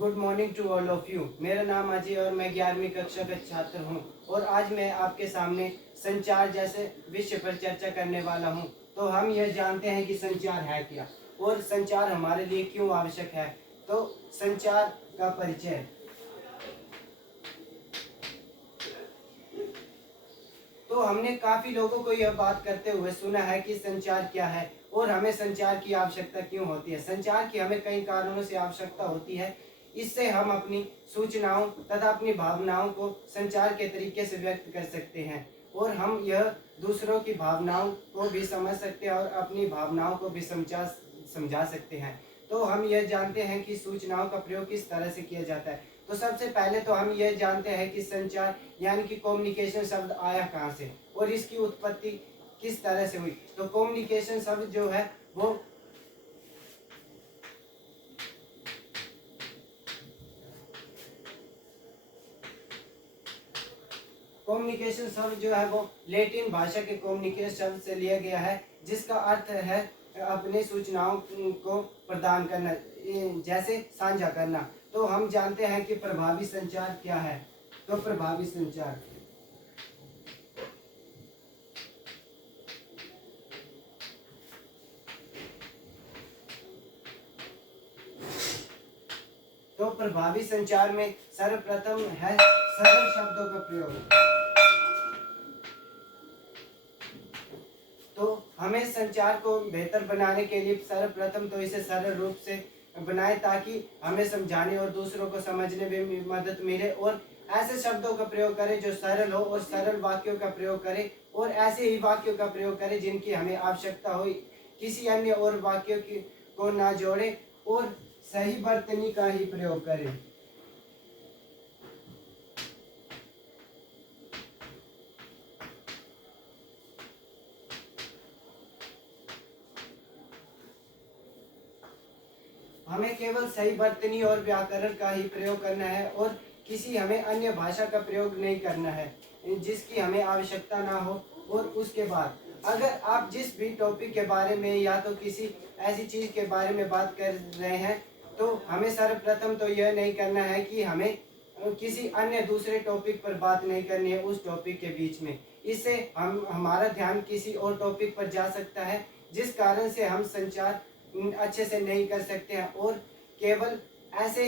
Good morning to all of you. मेरा नाम अजय और मैं 11वीं कक्षा का छात्र हूं और आज मैं आपके सामने संचार जैसे विषय पर चर्चा करने वाला हूं। तो हम यह जानते हैं कि संचार है क्या और संचार हमारे लिए क्यों आवश्यक है। तो संचार का परिचय। तो हमने काफी लोगों को यह बात करते हुए सुना है कि संचार क्या है और हमें संचार की आवश्यकता क्यों होती है। संचार की हमें कई कारणों से आवश्यकता होती है। इससे हम अपनी सूचनाओं तथा अपनी भावनाओं को संचार के तरीके से व्यक्त कर सकते हैं और हम यह दूसरों की भावनाओं को भी समझ सकते हैं और अपनी भावनाओं को भी समझा सकते हैं। तो हम यह जानते हैं कि सूचनाओं का प्रयोग किस तरह से किया जाता है। तो सबसे पहले तो हम यह जानते हैं कि संचार यानी कि कम्युनिकेशन शब्द आया कहाँ से और इसकी उत्पत्ति किस तरह से हुई। तो कम्युनिकेशन शब्द जो है वो कम्युनिकेशन शब्द जो है वो लैटिन भाषा के कम्युनिकेशन शब्द से लिया गया है, जिसका अर्थ है अपनी सूचनाओं को प्रदान करना, जैसे साझा करना। तो हम जानते हैं कि प्रभावी संचार क्या है। तो प्रभावी संचार प्रभावी संचार में सर्वप्रथम है सरल शब्दों का प्रयोग। तो हमें संचार को बेहतर बनाने के लिए सर्वप्रथम तो इसे सरल रूप से बनाए ताकि हमें समझाने और दूसरों को समझने में मदद मिले, और ऐसे शब्दों का प्रयोग करें जो सरल हो और सरल वाक्यों का प्रयोग करें और ऐसे ही वाक्यों का प्रयोग करें जिनकी हमें आवश्यकता हो, किसी अन्य और वाक्यों की को ना जोड़े और सही वर्तनी का ही प्रयोग करें। हमें केवल सही वर्तनी और व्याकरण का ही प्रयोग करना है और किसी हमें अन्य भाषा का प्रयोग नहीं करना है जिसकी हमें आवश्यकता ना हो। और उसके बाद अगर आप जिस भी टॉपिक के बारे में या तो किसी ऐसी चीज़ के बारे में बात कर रहे हैं तो हमें सर्वप्रथम तो यह नहीं करना है कि हमें किसी अन्य दूसरे टॉपिक पर बात नहीं करनी है उस टॉपिक के बीच में। इससे हमारा ध्यान किसी और टॉपिक पर जा सकता है, जिस कारण से हम संचार अच्छे से नहीं कर सकते हैं और केवल ऐसी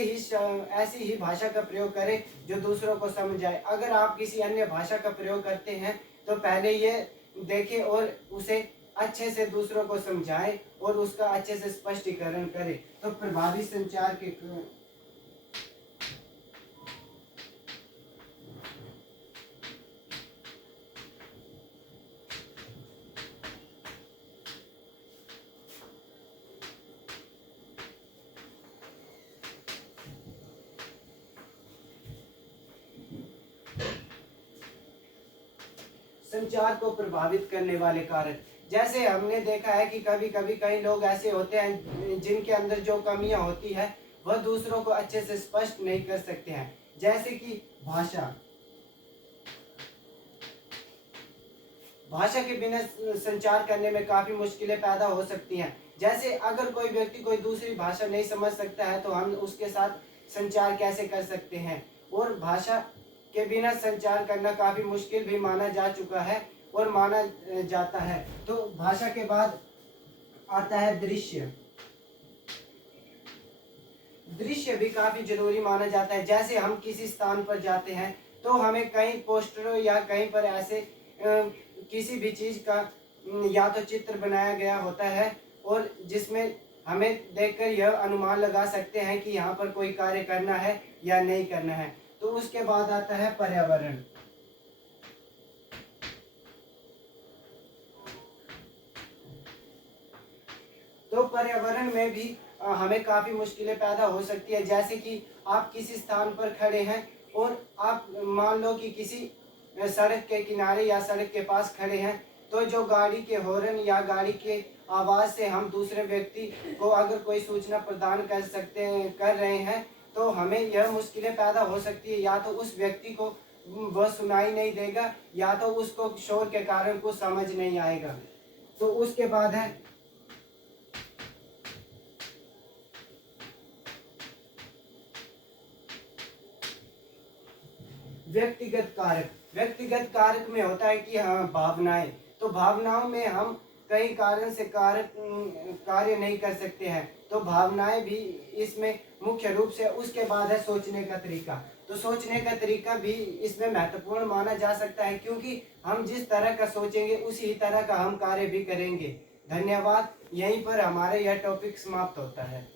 ही भाषा का प्रयोग करें जो दूसरों को समझ आए। अगर आप किसी अन्य भाषा का प्रयोग करते हैं तो पहले ये देखें और उसे अच्छे से दूसरों को समझाएं और उसका अच्छे से स्पष्टीकरण करें। तो प्रभावी संचार के संचार को प्रभावित करने वाले कारक, जैसे हमने देखा है कि कभी कभी कई लोग ऐसे होते हैं जिनके अंदर जो कमियां होती है वह दूसरों को अच्छे से स्पष्ट नहीं कर सकते हैं, जैसे कि भाषा। भाषा के बिना संचार करने में काफ़ी मुश्किलें पैदा हो सकती हैं। जैसे अगर कोई व्यक्ति कोई दूसरी भाषा नहीं समझ सकता है तो हम उसके साथ संचार कैसे कर सकते हैं, और भाषा के बिना संचार करना काफ़ी मुश्किल भी माना जा चुका है और माना जाता है। तो भाषा के बाद आता है दृश्य। दृश्य भी काफ़ी जरूरी माना जाता है। जैसे हम किसी स्थान पर जाते हैं तो हमें कहीं पोस्टरों या कहीं पर ऐसे किसी भी चीज़ का या तो चित्र बनाया गया होता है और जिसमें हमें देखकर यह अनुमान लगा सकते हैं कि यहाँ पर कोई कार्य करना है या नहीं करना है। तो उसके बाद आता है पर्यावरण। तो पर्यावरण में भी हमें काफ़ी मुश्किलें पैदा हो सकती है। जैसे कि आप किसी स्थान पर खड़े हैं और आप मान लो कि किसी सड़क के किनारे या सड़क के पास खड़े हैं, तो जो गाड़ी के हॉर्न या गाड़ी के आवाज़ से हम दूसरे व्यक्ति को अगर कोई सूचना प्रदान कर रहे हैं तो हमें यह मुश्किलें पैदा हो सकती है। या तो उस व्यक्ति को वह सुनाई नहीं देगा या तो उसको शोर के कारण कुछ समझ नहीं आएगा। तो उसके बाद है व्यक्तिगत कारक, व्यक्तिगत कारक में होता है कि हाँ भावनाएं, तो भावनाओं में हम कई कारण से कार्य नहीं कर सकते हैं, तो भावनाएं भी इसमें मुख्य रूप से। उसके बाद है सोचने का तरीका, तो सोचने का तरीका भी इसमें महत्वपूर्ण माना जा सकता है, क्योंकि हम जिस तरह का सोचेंगे उसी तरह का हम कार्य भी करेंगे। धन्यवाद। यहीं पर हमारे यह टॉपिक समाप्त होता है।